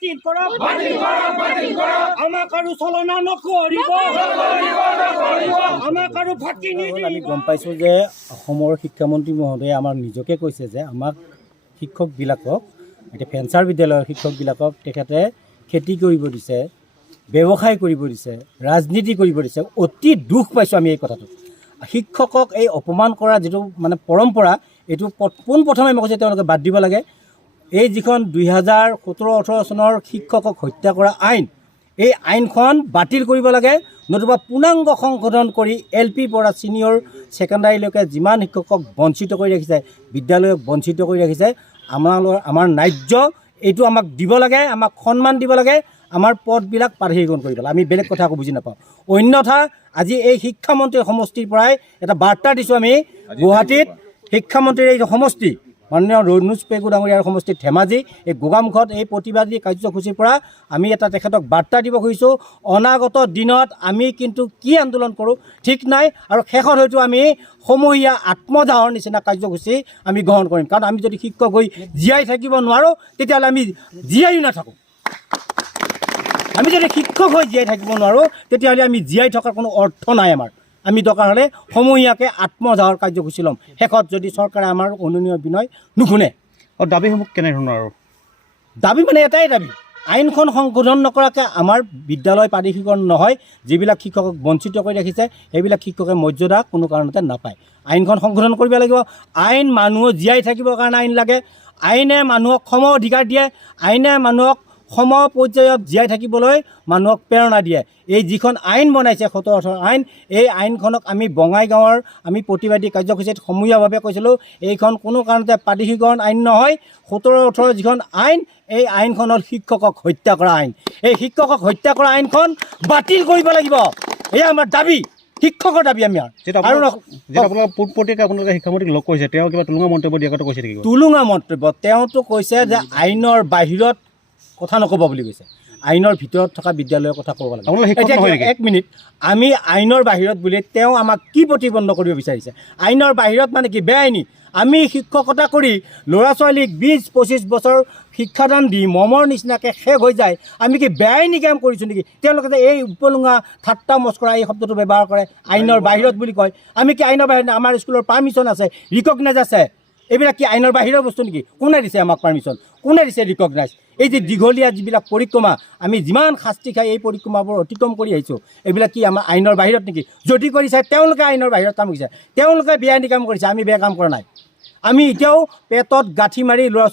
বাতিল কৰক আমাক আৰু চলনা নকৰিব আমাক আৰু ফাঁকি নিদিব। আমি গম পাইছোঁ যে অসমৰ শিক্ষামন্ত্ৰী মহোদয়ে আমাক নিজকে কৈছে যে আমাক শিক্ষকবিলাকক এতিয়া ফেঞ্চাৰ বিদ্যালয়ৰ শিক্ষকবিলাকক তেখেতে খেতি কৰিব দিছে, ব্যৱসায় কৰিব দিছে, ৰাজনীতি কৰিব দিছে। অতি দুখ পাইছোঁ আমি এই কথাটো। শিক্ষকক এই অপমান কৰা যিটো মানে পৰম্পৰা, এইটো পোনপ্ৰথমে মই কৈছোঁ তেওঁলোকে বাদ দিব লাগে। এই যিখন 2017-18 চনৰ শিক্ষকক হত্যা কৰা আইন, এই আইনখন বাতিল কৰিব লাগে, নতুবা পূৰ্ণাংগ সংশোধন কৰি LP পৰা ছিনিয়ৰ ছেকেণ্ডাৰীলৈকে যিমান শিক্ষকক বঞ্চিত কৰি ৰাখিছে, বিদ্যালয়ক বঞ্চিত কৰি ৰাখিছে, আমাৰ ন্যায্য এইটো আমাক দিব লাগে, আমাক সন্মান দিব লাগে, আমাৰ পদবিলাক প্ৰাধিকৰণ কৰিব লাগে। আমি বেলেগ কথা একো বুজি নাপাওঁ। অন্যথা আজি এই শিক্ষামন্ত্ৰীৰ সমষ্টিৰ পৰাই এটা বাৰ্তা দিছোঁ আমি, গুৱাহাটীত শিক্ষামন্ত্ৰীৰ এই সমষ্টি মাননীয় ৰণোজ পেগু ডাঙৰীয়াৰ সমষ্টি ধেমাজি এই গোগামুখত এই প্ৰতিবাদী কাৰ্যসূচীৰ পৰা আমি এটা তেখেতক বাৰ্তা দিব খুজিছোঁ। অনাগত দিনত আমি কিন্তু কি আন্দোলন কৰোঁ ঠিক নাই, আৰু শেষত হয়তো আমি সমূহীয়া আত্মদাহৰ নিচিনা কাৰ্যসূচী আমি গ্ৰহণ কৰিম। কাৰণ আমি যদি শিক্ষক হৈ জীয়াই থাকিব নোৱাৰোঁ, তেতিয়াহ'লে আমি জীয়াইও নাথাকোঁ। আমি যদি শিক্ষক হৈ জীয়াই থাকিব নোৱাৰোঁ, তেতিয়াহ'লে আমি জীয়াই থকাৰ কোনো অৰ্থ নাই আমাৰ। আমি দৰকাৰ হ'লে সমূহীয়াকৈ আত্মদাহৰ কাৰ্যসূচী ল'ম, শেষত যদি চৰকাৰে আমাৰ অনুনয় বিনয় নুশুনে। আৰু দাবীসমূহ কেনেধৰণৰ? আৰু দাবী মানে এটাই দাবী, আইনখন সংশোধন নকৰাকৈ আমাৰ বিদ্যালয় প্ৰাধিকৰণ নহয়। যিবিলাক শিক্ষকক বঞ্চিত কৰি ৰাখিছে, সেইবিলাক শিক্ষকে মৰ্যাদা কোনো কাৰণতে নাপায়। আইনখন সংশোধন কৰিব লাগিব। আইন মানুহ জীয়াই থাকিবৰ কাৰণে আইন লাগে। আইনে মানুহক সম অধিকাৰ দিয়ে, আইনে মানুহক সম পৰ্যায়ত জীয়াই থাকিবলৈ মানুহক প্ৰেৰণা দিয়ে। এই যিখন আইন বনাইছে 17-18 আইন, এই আইনখনক আমি বঙাইগাঁৱৰ আমি প্ৰতিবাদী কাৰ্যসূচীত সমূহীয়াভাৱে কৈছিলোঁ, এইখন কোনো কাৰণতে প্ৰাধিকৰণ আইন নহয়। 17-18 যিখন আইন, এই আইনখন হ'ল শিক্ষকক হত্যা কৰা আইন। এই শিক্ষকক হত্যা কৰা আইনখন বাতিল কৰিব লাগিব, এয়া আমাৰ দাবী, শিক্ষকৰ দাবী আমাৰ। আৰু আপোনালোকে পোনপটীয়াকৈ আপোনালোকে শিক্ষামন্ত্ৰীক লগ কৰিছে, তেওঁ কিবা টুলুঙা মন্তব্য দিয়াৰ কথা কৈছে নেকি? টুলুঙা মন্তব্য, তেওঁতো কৈছে যে আইনৰ বাহিৰত কথা নক'ব বুলি কৈছে। আইনৰ ভিতৰত থকা বিদ্যালয়ৰ কথা ক'ব লাগে। এক মিনিট, আমি আইনৰ বাহিৰত বুলি তেওঁ আমাক কি প্ৰতিবন্ধ কৰিব বিচাৰিছে? আইনৰ বাহিৰত মানে কি বেআইনী? আমি শিক্ষকতা কৰি ল'ৰা ছোৱালীক 20-25 বছৰ শিক্ষাদান দি মমৰ নিচিনাকৈ শেষ হৈ যায়, আমি কি বেআইনী কাম কৰিছোঁ নেকি? তেওঁলোকে যে এই উপলুঙা ঠাট্টা মস্কৰা এই শব্দটো ব্যৱহাৰ কৰে, আইনৰ বাহিৰত বুলি কয়। আমি কি আইনৰ বাহিৰত? আমাৰ স্কুলৰ পাৰ্মিশ্যন আছে, ৰিকগনাইজ আছে। এইবিলাক কি আইনৰ বাহিৰৰ বস্তু নেকি? কোনে দিছে আমাক পাৰ্মিশ্যন? কোনে দিছে ৰিকগনাইজ? এই যে দীঘলীয়া যিবিলাক পৰিক্ৰমা, আমি যিমান শাস্তি খাই এই পৰিক্ৰমাবোৰ অতিক্ৰম কৰি আহিছোঁ, এইবিলাক কি আমাৰ আইনৰ বাহিৰত নেকি? যদি কৰিছে তেওঁলোকে আইনৰ বাহিৰত কাম কৰিছে, তেওঁলোকে বেআইনী কাম কৰিছে, আমি বেয়া কাম কৰা নাই। আমি এতিয়াও পেটত গাঁঠি মাৰি ল'ৰা ছোৱালী